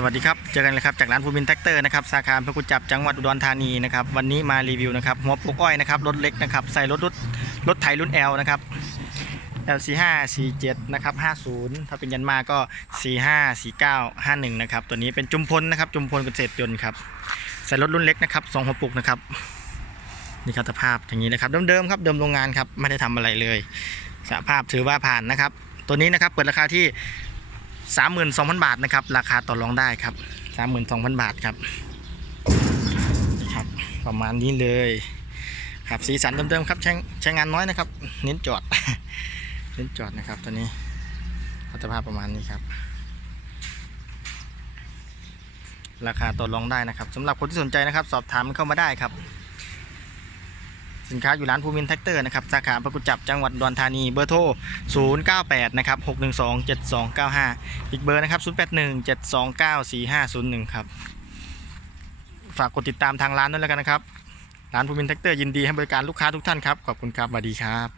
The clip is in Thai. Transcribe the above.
สวัสดีครับ เจอกันเลยครับจากร้านภูมินแท็กเตอร์นะครับสาขาพระกุจับจังหวัดอุดรธานีนะครับวันนี้มารีวิวนะครับหัวปลูกอ้อยนะครับรถเล็กนะครับใส่รถรถรถไถรุ่น L นะครับ L 4 5 4 7นะครับ50 ถ้าเป็นยันมาก็ 45 49 51นะครับตัวนี้เป็นจุมพลนะครับจุมพลเกษตรยนต์ครับใส่รถรุ่นเล็กนะครับสองหัวปลูกนะครับนี่ครับสภาพอย่างนี้นะครับเดิมๆครับเดิมโรงงานครับไม่ได้ทำอะไรเลยสภาพถือว่าผ่านนะครับตัวนี้นะครับเปิดราคาที่ 32,000บาทนะครับ ราคาต่อรองได้ครับ32,000บาทครับนะครับ ประมาณนี้เลยครับสีสันเดิมๆครับใช้ใช้งานน้อยนะครับ เน้นจอด เน้นจอดนะครับ ตัวนี้อัตภาพประมาณนี้ครับ ราคาต่อรองได้นะครับสำหรับคนที่สนใจนะครับ สอบถามเข้ามาได้ครับ สินค้าอยู่ร้านภูมินแท็กเตอร์นะครับสาขาประกุจับจังหวัดดอนธานีเบอร์โทร 098 นะครับ 612 7295 อีกเบอร์นะครับ 081 729 4501 ครับ ฝากกดติดตามทางร้านด้วยแล้วกันนะครับ ร้านภูมินแท็กเตอร์ยินดีให้บริการลูกค้าทุกท่านครับ ขอบคุณครับสวัสดีครับ